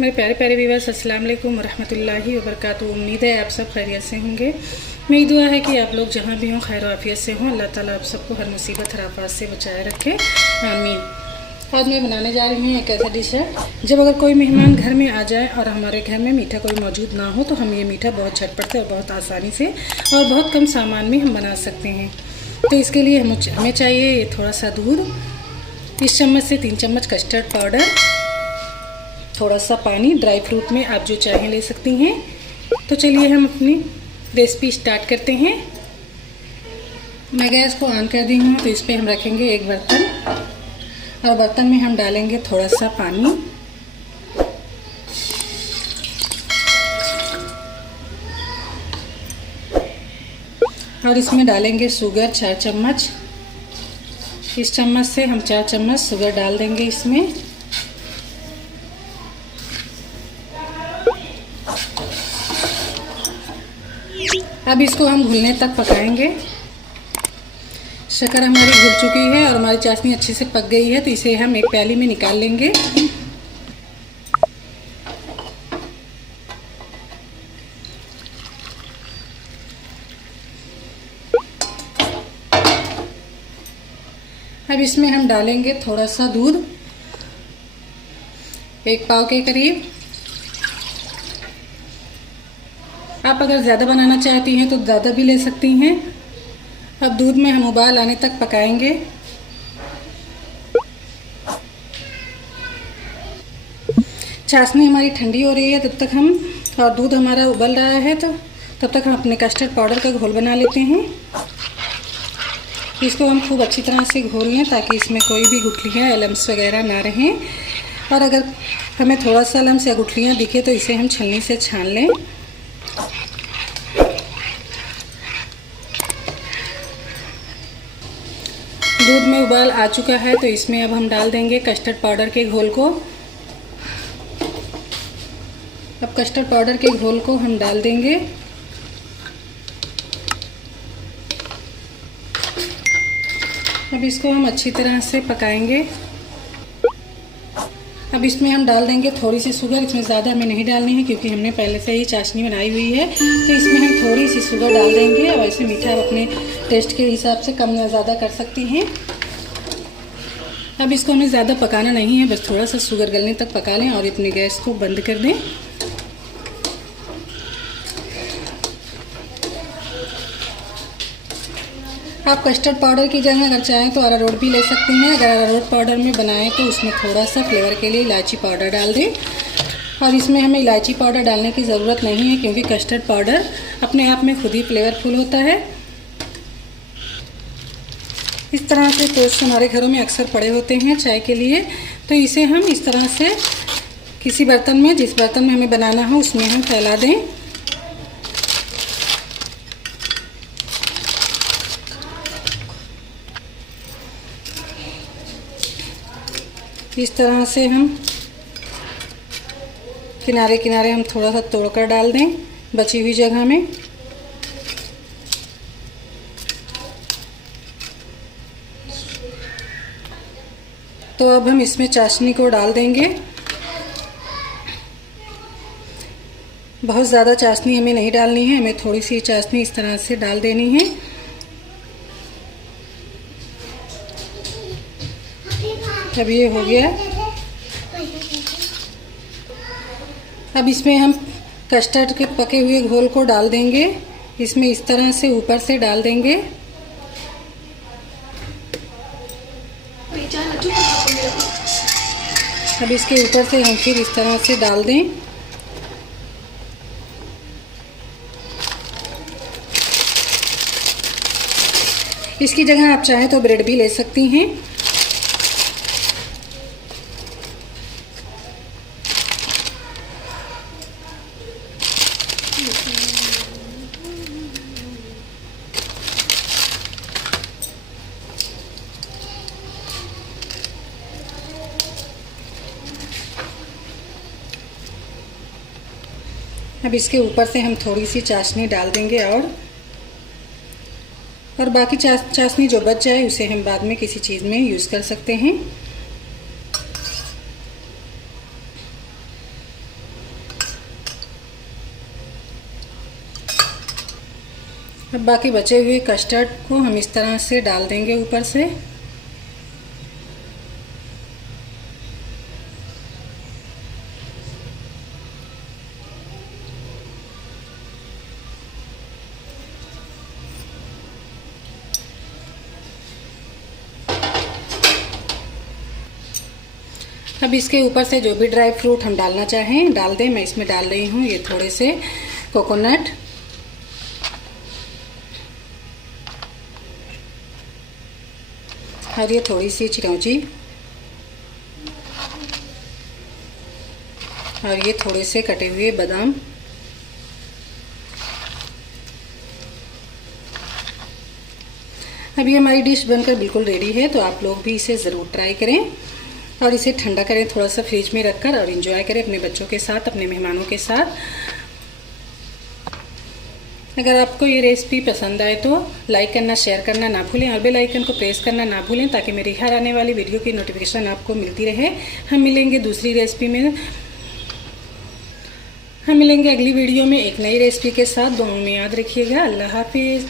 मेरे प्यारे प्यारे व्यूअर्स, अस्सलाम वालेकुम वरहमतुल्लाहि वबरकातुहू। उम्मीद है आप सब खैरियत से होंगे। मेरी दुआ है कि आप लोग जहाँ भी हों खैर आफियत से हों। अल्लाह ताला आप सबको हर मुसीबत हर आफत से बचाए रखे, आमीन। आज मैं बनाने जा रही हूँ एक ऐसा डिश है, जब अगर कोई मेहमान घर में आ जाए और हमारे घर में मीठा कोई मौजूद ना हो तो हम ये मीठा बहुत झटपट से और बहुत आसानी से और बहुत कम सामान में हम बना सकते हैं। तो इसके लिए हमें चाहिए थोड़ा सा दूध, 20 चम्मच से 3 चम्मच कस्टर्ड पाउडर, थोड़ा सा पानी, ड्राई फ्रूट में आप जो चाहें ले सकती हैं। तो चलिए हम अपनी रेसिपी स्टार्ट करते हैं। मैं गैस को ऑन कर दी हूँ। तो इस पर हम रखेंगे एक बर्तन और बर्तन में हम डालेंगे थोड़ा सा पानी और इसमें डालेंगे शुगर 4 चम्मच। इस चम्मच से हम 4 चम्मच शुगर डाल देंगे इसमें। अब इसको हम घुलने तक पकाएंगे। शक्कर हमारी घुल चुकी है और हमारी चाशनी अच्छे से पक गई है। तो इसे हम एक प्याली में निकाल लेंगे। अब इसमें हम डालेंगे थोड़ा सा दूध, 1 पाव के करीब। आप अगर ज़्यादा बनाना चाहती हैं तो ज़्यादा भी ले सकती हैं। अब दूध में हम उबाल आने तक पकाएंगे। चाशनी हमारी ठंडी हो रही है तब तक हम, और दूध हमारा उबल रहा है तो तब तक हम अपने कस्टर्ड पाउडर का घोल बना लेते हैं। इसको हम खूब अच्छी तरह से घोल लें ताकि इसमें कोई भी गुठलियाँ या लम्स वगैरह ना रहें। और अगर हमें थोड़ा सा लम्स या गुठलियाँ दिखे तो इसे हम छलनी से छान लें। दूध में उबाल आ चुका है तो इसमें अब हम डाल देंगे कस्टर्ड पाउडर के घोल को। अब कस्टर्ड पाउडर के घोल को हम डाल देंगे। अब इसको हम अच्छी तरह से पकाएंगे। अब इसमें हम डाल देंगे थोड़ी सी शुगर। इसमें ज़्यादा हमें नहीं डालनी है क्योंकि हमने पहले से ही चाशनी बनाई हुई है। तो इसमें हम थोड़ी सी शुगर डाल देंगे। और ऐसे मीठा आप अपने टेस्ट के हिसाब से कम या ज़्यादा कर सकती हैं। अब इसको हमें ज़्यादा पकाना नहीं है, बस थोड़ा सा शुगर गलने तक पका लें और अपनी गैस को बंद कर दें। आप कस्टर्ड पाउडर की जगह अगर चाहें तो अरारोट भी ले सकती हैं। अगर अरारोट पाउडर में बनाएं तो उसमें थोड़ा सा फ्लेवर के लिए इलायची पाउडर डाल दें। और इसमें हमें इलायची पाउडर डालने की ज़रूरत नहीं है क्योंकि कस्टर्ड पाउडर अपने आप में खुद ही फ्लेवरफुल होता है। इस तरह से टोस्ट हमारे घरों में अक्सर पड़े होते हैं चाय के लिए। तो इसे हम इस तरह से किसी बर्तन में, जिस बर्तन में हमें बनाना हो उसमें हम फैला दें। इस तरह से हम किनारे किनारे हम थोड़ा सा तोड़कर डाल दें बची हुई जगह में। तो अब हम इसमें चाशनी को डाल देंगे। बहुत ज़्यादा चाशनी हमें नहीं डालनी है, हमें थोड़ी सी चाशनी इस तरह से डाल देनी है। अब ये हो गया। अब इसमें हम कस्टर्ड के पके हुए घोल को डाल देंगे। इसमें इस तरह से ऊपर से डाल देंगे। अब इसके ऊपर से हम फिर इस तरह से डाल दें। इसकी जगह आप चाहें तो ब्रेड भी ले सकती हैं। अब इसके ऊपर से हम थोड़ी सी चाशनी डाल देंगे और बाकी चाशनी जो बच जाए उसे हम बाद में किसी चीज़ में यूज़ कर सकते हैं। अब बाकी बचे हुए कस्टर्ड को हम इस तरह से डाल देंगे ऊपर से। अब इसके ऊपर से जो भी ड्राई फ्रूट हम डालना चाहें डाल दें। मैं इसमें डाल रही हूँ ये थोड़े से कोकोनट, और ये थोड़ी सी चिरौंजी, और ये थोड़े से कटे हुए बादाम। अभी हमारी डिश बनकर बिल्कुल रेडी है, तो आप लोग भी इसे ज़रूर ट्राई करें और इसे ठंडा करें थोड़ा सा फ्रिज में रखकर, और एंजॉय करें अपने बच्चों के साथ, अपने मेहमानों के साथ। अगर आपको ये रेसिपी पसंद आए तो लाइक करना, शेयर करना ना भूलें और बेल आइकन को प्रेस करना ना भूलें, ताकि मेरी हर आने वाली वीडियो की नोटिफिकेशन आपको मिलती रहे। हम मिलेंगे दूसरी रेसिपी में, हम मिलेंगे अगली वीडियो में एक नई रेसिपी के साथ। दोनों में याद रखिएगा। अल्लाह हाफिज़।